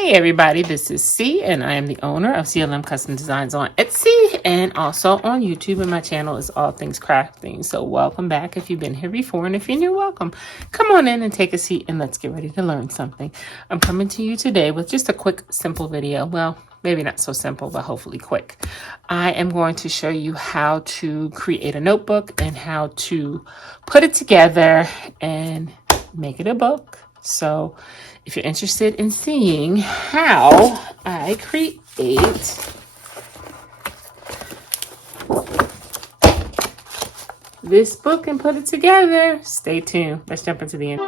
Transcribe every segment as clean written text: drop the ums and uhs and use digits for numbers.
Hey everybody, this is C and I am the owner of CLM Custom Designs on Etsy and also on YouTube, and my channel is All Things Crafting. So welcome back if you've been here before, and if you're new, welcome. Come on in and take a seat and let's get ready to learn something. I'm coming to you today with just a quick, simple video. Well, maybe not so simple, but hopefully quick. I am going to show you how to create a notebook and how to put it together and make it a book. So if you're interested in seeing how I create this book and put it together, stay tuned. Let's jump into the end.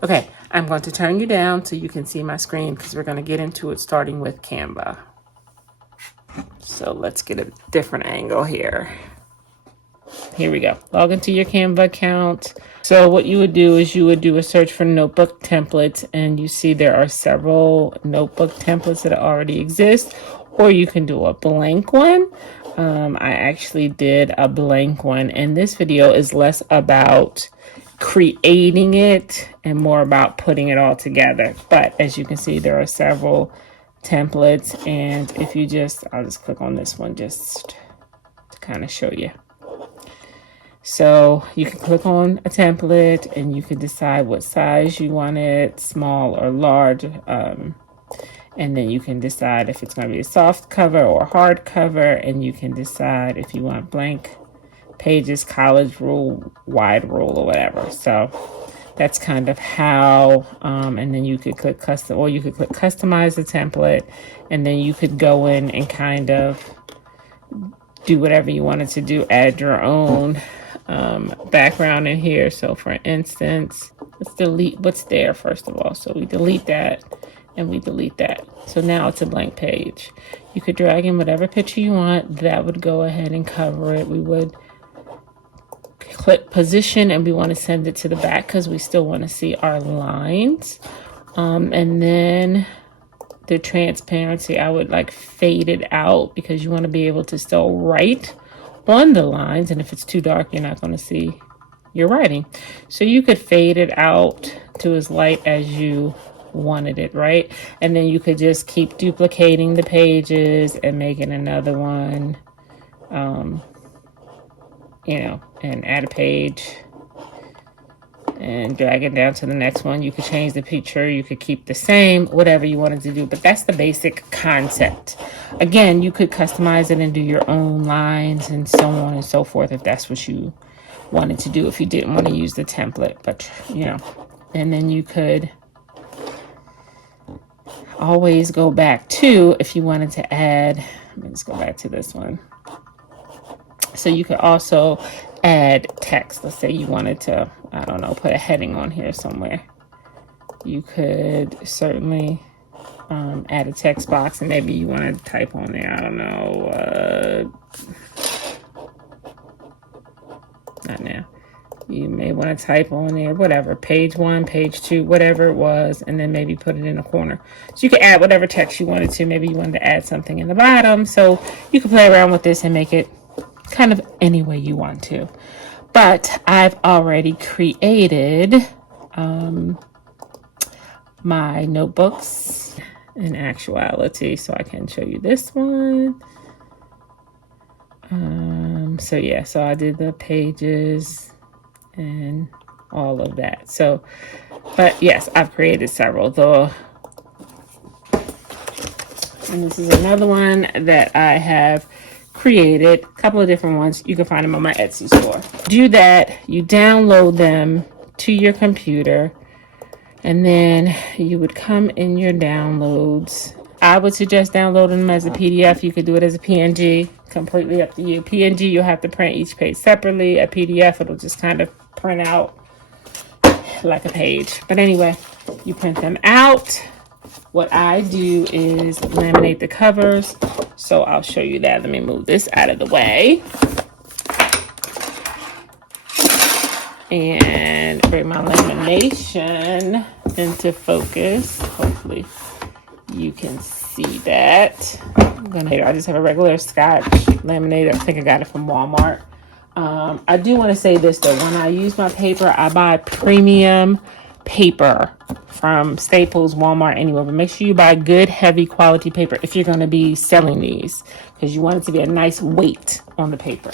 Okay, I'm going to turn you down so you can see my screen because we're going to get into it starting with Canva. So let's get a different angle here. Here we go. Log into your Canva account. So what you would do is you would do a search for notebook templates, and you see there are several notebook templates that already exist, or you can do a blank one. I actually did a blank one, and this video is less about creating it and more about putting it all together. But as you can see, there are several templates, and if you I'll just click on this one just to kind of show you. So you can click on a template and you can decide what size you want it, small or large, and then you can decide if it's going to be a soft cover or hard cover, and you can decide if you want blank pages, college rule, wide rule, or whatever. So that's kind of how, and then you could click custom, or you could click customize the template, and then you could go in and kind of do whatever you wanted to do, add your own background in here. So for instance, let's delete what's there first of all. So we delete that and we delete that. So now it's a blank page. You could drag in whatever picture you want. That would go ahead and cover it. We would click position and we want to send it to the back because we still want to see our lines. And then the transparency, I would like fade it out because you want to be able to still write on the lines, and if it's too dark you're not going to see your writing. So you could fade it out to as light as you wanted it, right? And then you could just keep duplicating the pages and making another one, you know, and add a page and drag it down to the next one. You could change the picture, you could keep the same, whatever you wanted to do, but that's the basic concept. Again, you could customize it and do your own lines and so on and so forth if that's what you wanted to do, if you didn't want to use the template. But you know, and then you could always go back to, if you wanted to add, let me just go back to this one. So you could also add text. Let's say you wanted to, I don't know, put a heading on here somewhere. You could certainly add a text box, and maybe you want to type on there, I don't know, not now. You may want to type on there, whatever, page 1, page 2, whatever it was, and then maybe put it in a corner. So you could add whatever text you wanted to. Maybe you wanted to add something in the bottom. So you could play around with this and make it kind of any way you want to. But I've already created my notebooks in actuality, so I can show you this one. So yeah, so I did the pages and all of that. So, but yes, I've created several. And this is another one that I have created, a couple of different ones. You can find them on my Etsy store. Do that, you download them to your computer, and then you would come in your downloads. I would suggest downloading them as a PDF. You could do it as a PNG, completely up to you. PNG, you'll have to print each page separately. A PDF, it'll just kind of print out like a page. But anyway, you print them out. What I do is laminate the covers. So I'll show you that. Let me move this out of the way. and bring my lamination into focus. Hopefully you can see that. I just have a regular Scotch laminator. I think I got it from Walmart. I do want to say this though, when I use my paper, I buy premium paper from Staples, Walmart, anywhere, but make sure you buy good, heavy quality paper if you're going to be selling these, because you want it to be a nice weight on the paper.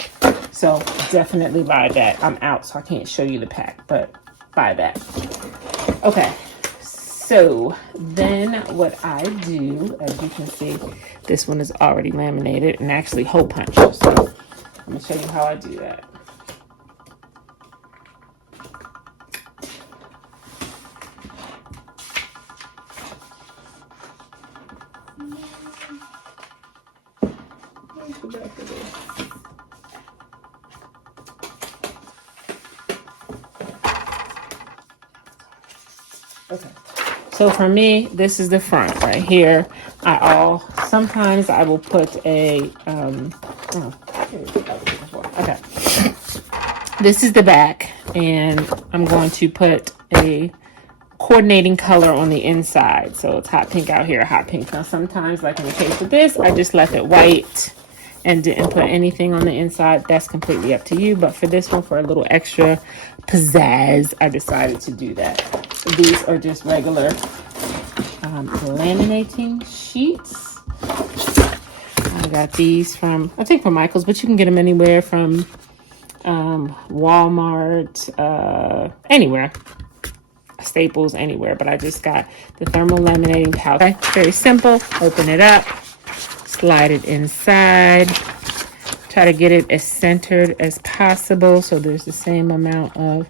So definitely buy that. I'm out, so I can't show you the pack, but buy that. Okay, so then what I do, as you can see, this one is already laminated and actually hole punched. So I'm going to show you how I do that. Okay, so for me, this is the front right here. Sometimes I will put a okay. This is the back, and I'm going to put a coordinating color on the inside. So it's hot pink out here, hot pink. Now sometimes, like in the case of this, I just left it white and didn't put anything on the inside. That's completely up to you, but for this one, for a little extra pizzazz, I decided to do that. These are just regular laminating sheets. I got these from, I think from Michael's, but you can get them anywhere, from Walmart, anywhere, Staples, anywhere. But I just got the thermal laminating pouch. Okay, very simple. Open it up, slide it inside, try to get it as centered as possible so there's the same amount of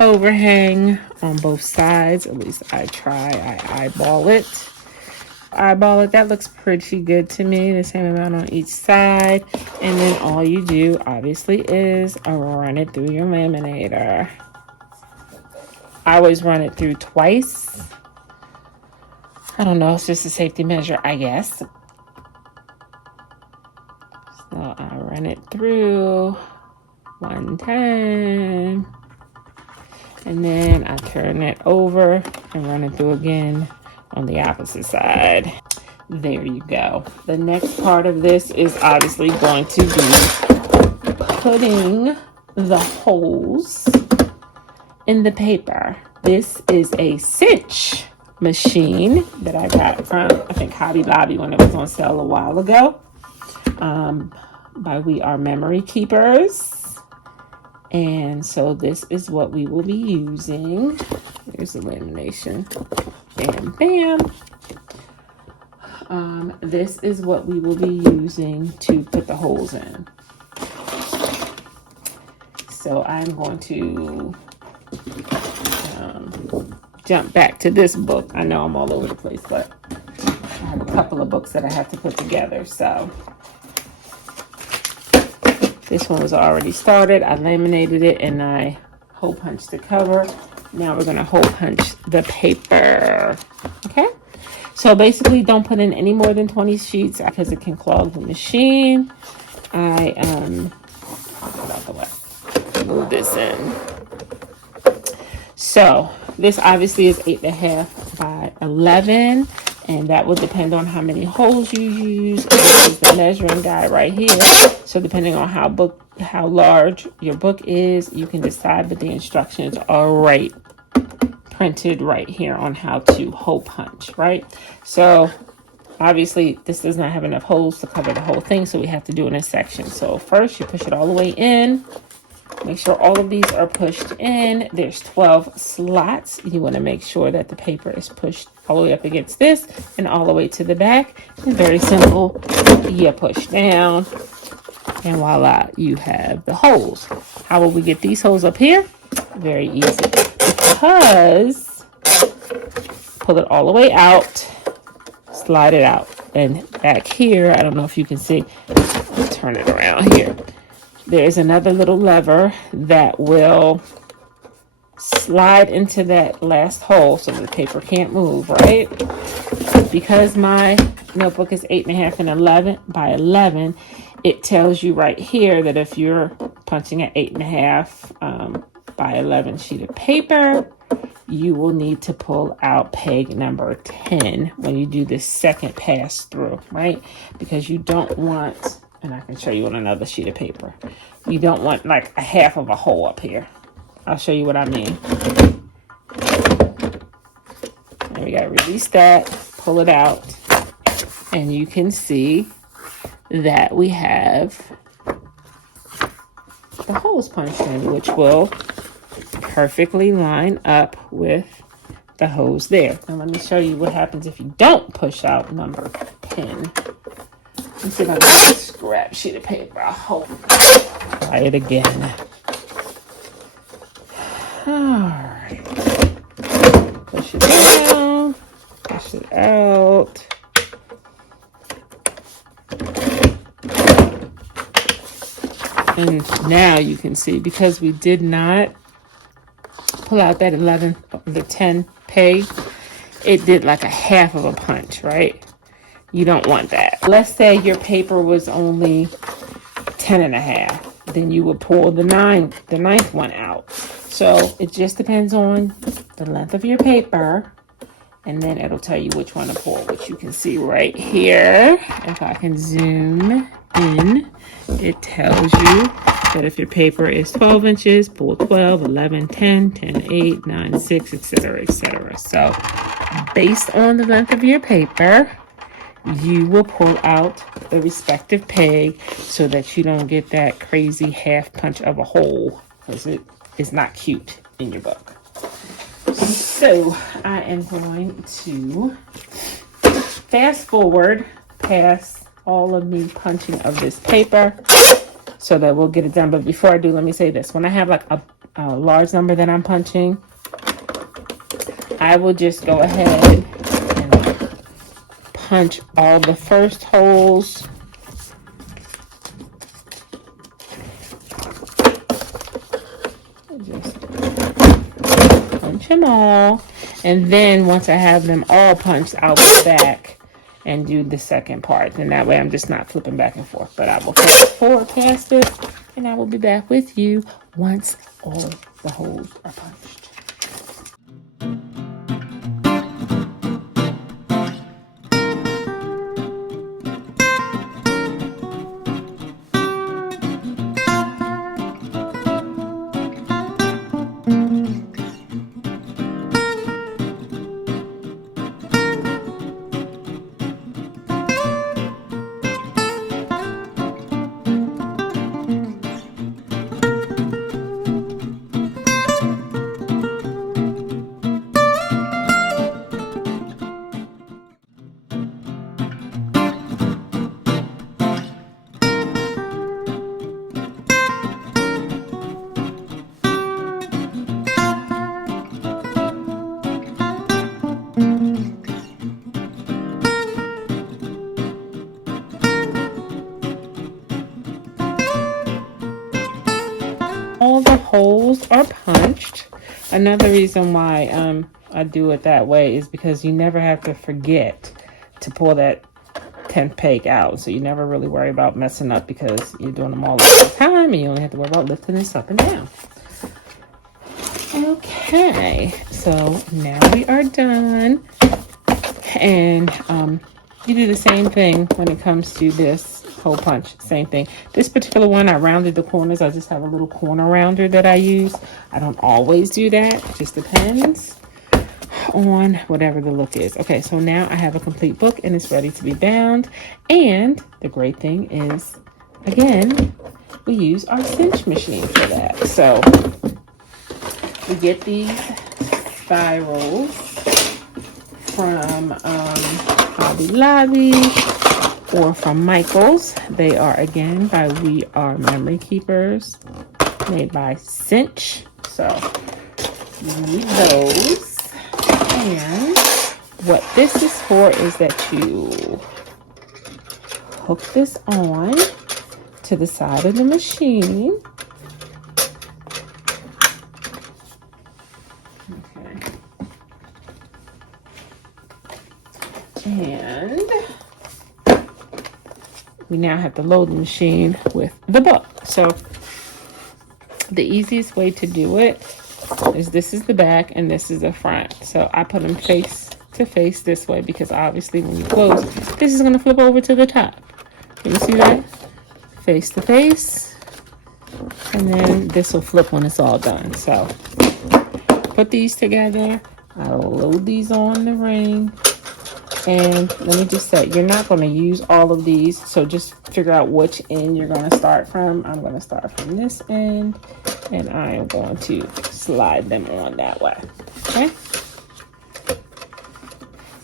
overhang on both sides. At least I try. I eyeball it. That looks pretty good to me. The same amount on each side. And then all you do, obviously, is run it through your laminator. I always run it through twice. I don't know. It's just a safety measure, I guess. So I run it through one time. And then I turn it over and run it through again on the opposite side. There you go. The next part of this is obviously going to be putting the holes in the paper. This is a Cinch Machine that I got from, I think, Hobby Lobby when it was on sale a while ago. By We Are Memory Keepers. And so this is what we will be using. Here's the lamination. Bam, bam. This is what we will be using to put the holes in. So I'm going to jump back to this book. I know I'm all over the place, but I have a couple of books that I have to put together. So this one was already started. I laminated it and I hole punched the cover. Now we're going to hole punch the paper. Okay? So basically, don't put in any more than 20 sheets because it can clog the machine. I'll get out the way. Move this in. So this obviously is 8.5 by 11. And that will depend on how many holes you use. This is the measuring guide right here. So depending on how large your book is, you can decide, but the instructions are printed right here on how to hole punch, right? So obviously this does not have enough holes to cover the whole thing, so we have to do it in sections. So first you push it all the way in. Make sure all of these are pushed in. There's 12 slots. You want to make sure that the paper is pushed all the way up against this and all the way to the back. And very simple. You push down and voila, you have the holes. How will we get these holes up here? Very easy. Because pull it all the way out, slide it out. And back here, I don't know if you can see, I'll turn it around here. There's another little lever that will slide into that last hole so the paper can't move, right? Because my notebook is 8.5 and 11 by 11, it tells you right here that if you're punching an 8.5 by 11 sheet of paper, you will need to pull out peg number 10 when you do this second pass through, right? Because you don't want, and I can show you on another sheet of paper, you don't want like a half of a hole up here. I'll show you what I mean. And we gotta release that, pull it out, and you can see that we have the holes punched in, which will perfectly line up with the holes there. Now let me show you what happens if you don't push out number 10. Let's see if I can scrap sheet of paper. I'll hold it. Try it again. Alright. Push it down. Push it out. And now you can see, because we did not pull out that 10 peg, it did like a half of a punch, right? You don't want that. Let's say your paper was only 10.5, then you would pull the ninth one out. So it just depends on the length of your paper, and then it'll tell you which one to pull, which you can see right here. If I can zoom in, it tells you that if your paper is 12 inches, pull 12, 11, 10, 10, 8, 9, 6, etc., etc. So based on the length of your paper, you will pull out the respective peg so that you don't get that crazy half punch of a hole, because it is not cute in your book. So I am going to fast forward past all of the punching of this paper so that we'll get it done. But before I do, let me say this. When I have like a large number that I'm punching, I will just go ahead and punch all the first holes. Just punch them all. And then once I have them all punched, I'll go back and do the second part. And that way I'm just not flipping back and forth. But I will fast forward past it, and I will be back with you once all the holes are punched. All the holes are punched. Another reason why I do it that way is because you never have to forget to pull that 10th peg out. So you never really worry about messing up because you're doing them all at the time, and you only have to worry about lifting this up and down. Okay, so now we are done. And you do the same thing when it comes to this hole punch. Same thing. This particular one, I rounded the corners. I just have a little corner rounder that I use. I don't always do that. It just depends on whatever the look is. Okay, so now I have a complete book and it's ready to be bound. And the great thing is, again, we use our cinch machine for that. So we get these spirals from Hobby Lobby or from Michael's. They are, again, by We Are Memory Keepers, made by Cinch. So you need those. And what this is for is that you hook this on to the side of the machine. Okay. And we now have to load the machine with the book. So the easiest way to do it is this is the back and this is the front. So I put them face to face this way because obviously when you close, this is going to flip over to the top. Can you see that? Face to face. And then this will flip when it's all done. So put these together. I'll load these on the ring. And let me just say, you're not going to use all of these. So just figure out which end you're going to start from. I'm going to start from this end. And I am going to slide them on that way. Okay?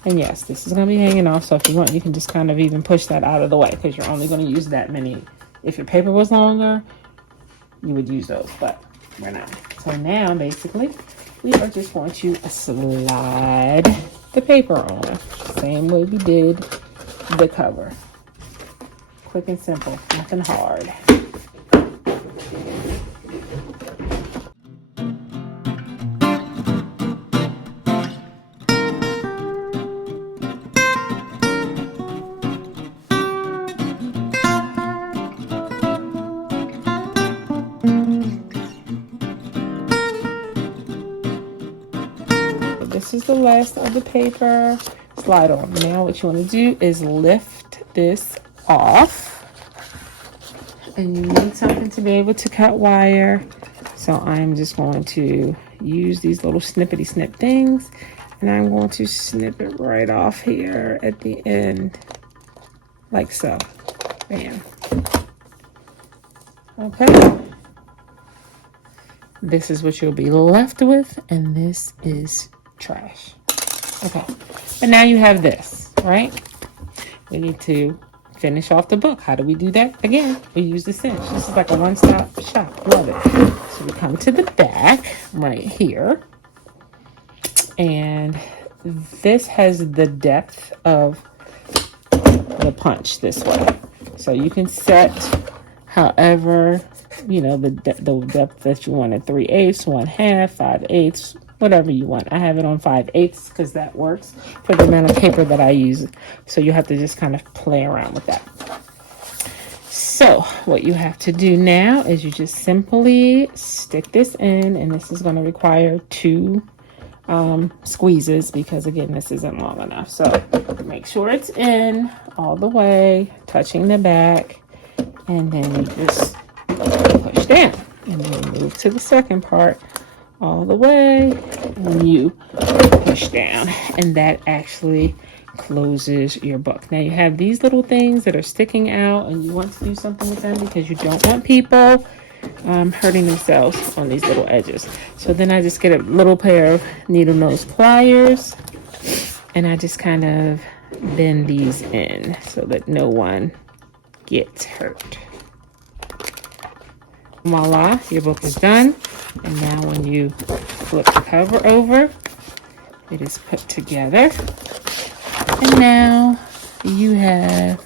And yes, this is going to be hanging off. So if you want, you can just kind of even push that out of the way. Because you're only going to use that many. If your paper was longer, you would use those. But we're not. So now, basically, we are just going to slide the paper on. Same way we did the cover. Quick and simple. Nothing hard. This is the last of the paper. Slide on. Now what you want to do is lift this off. And you need something to be able to cut wire. So I'm just going to use these little snippety snip things. And I'm going to snip it right off here at the end. Like so. Bam. Okay. This is what you'll be left with. And this is trash. Okay, but now you have this, right? We need to finish off the book. How do we do that? Again, we use the cinch. This is like a one-stop shop. Love it. So we come to the back right here, and this has the depth of the punch this way. So you can set however, you know, the depth that you want at 3/8, 1/2, 5/8, whatever you want. I have it on 5/8 because that works for the amount of paper that I use. So you have to just kind of play around with that. So what you have to do now is you just simply stick this in, and this is going to require 2 squeezes because again, this isn't long enough. So make sure it's in all the way, touching the back, and then you just push down, and then move to the second part all the way, and you push down, and that actually closes your book. Now you have these little things that are sticking out, and you want to do something with them because you don't want people hurting themselves on these little edges. So then I just get a little pair of needle nose pliers, and I just kind of bend these in so that no one gets hurt. Voila, your book is done. And now when you flip the cover over, it is put together. And now you have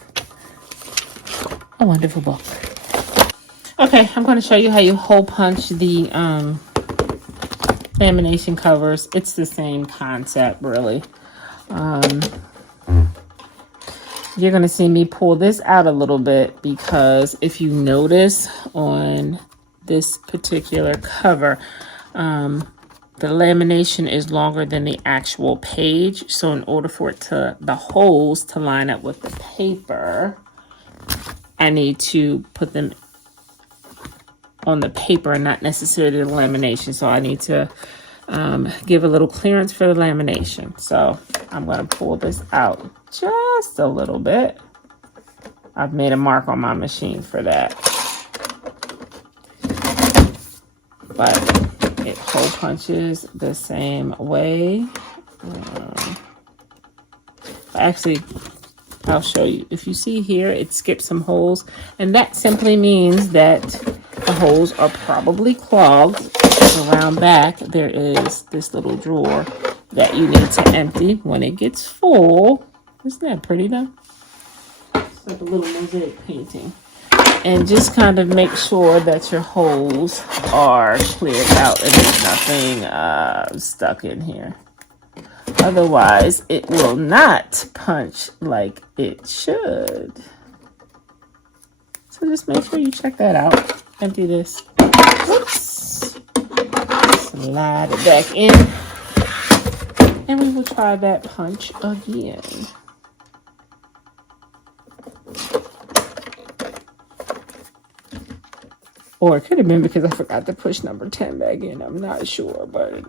a wonderful book. Okay, I'm going to show you how you hole punch the lamination covers. It's the same concept, really. You're going to see me pull this out a little bit because if you notice on this particular cover, the lamination is longer than the actual page. So in order for it to, the holes to line up with the paper, I need to put them on the paper and not necessarily the lamination. So I need to give a little clearance for the lamination. So I'm going to pull this out just a little bit. I've made a mark on my machine for that. But it hole punches the same way. Actually, I'll show you. If you see here, it skips some holes. And that simply means that the holes are probably clogged. Around back, there is this little drawer that you need to empty when it gets full. Isn't that pretty though? It's like a little mosaic painting. And just kind of make sure that your holes are cleared out and there's nothing stuck in here. Otherwise, it will not punch like it should. So just make sure you check that out. Empty this. Whoops. Slide it back in. And we will try that punch again. Or it could have been because I forgot to push number 10 back in. I'm not sure, but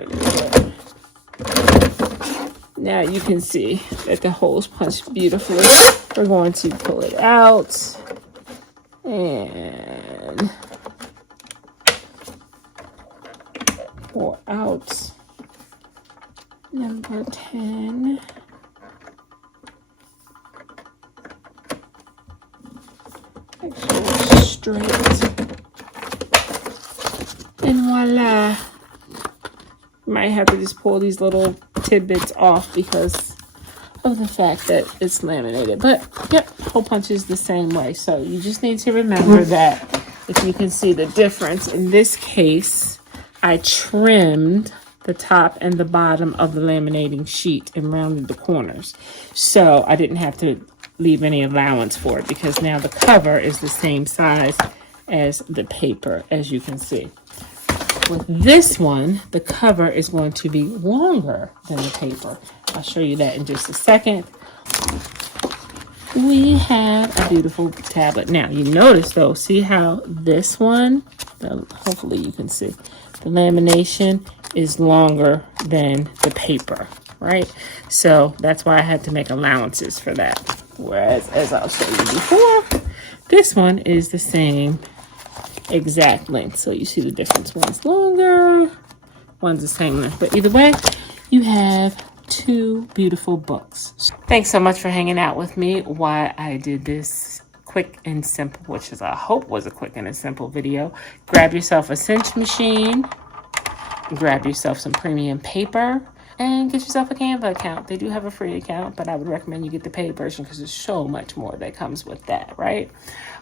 now you can see that the holes punch beautifully. We're going to pull it out and pour out number 10. Make sure it's straight. And voila. You might have to just pull these little tidbits off because of the fact that it's laminated. But yep, hole punch is the same way. So you just need to remember that if you can see the difference. In this case, I trimmed the top and the bottom of the laminating sheet and rounded the corners. So I didn't have to leave any allowance for it because now the cover is the same size as the paper, as you can see. With this one, the cover is going to be longer than the paper. I'll show you that in just a second. We have a beautiful tablet. Now, you notice though, see how this one, hopefully you can see, the lamination is longer than the paper, right? So that's why I had to make allowances for that. Whereas, as I'll show you before, this one is the same exact length. So you see the difference. One's longer, one's the same length. But either way, you have two beautiful books. Thanks so much for hanging out with me while I did this quick and simple, which is I hope was a quick and a simple video. Grab yourself a Cinch Machine, grab yourself some premium paper, and get yourself a Canva account. They do have a free account, but I would recommend you get the paid version because there's so much more that comes with that, right?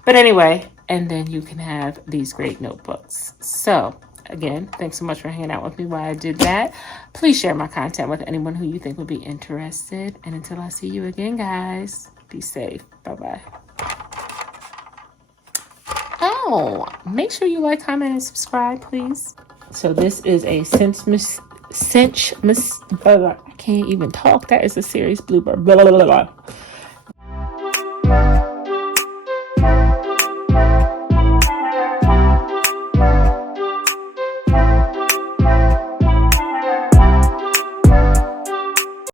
But anyway, and then you can have these great notebooks. So again, thanks so much for hanging out with me while I did that. Please share my content with anyone who you think would be interested. And until I see you again, guys, be safe. Bye-bye. Oh, make sure you like, comment, and subscribe, please. So this is a I can't even talk. That is a serious blooper. Blah, blah, blah, blah.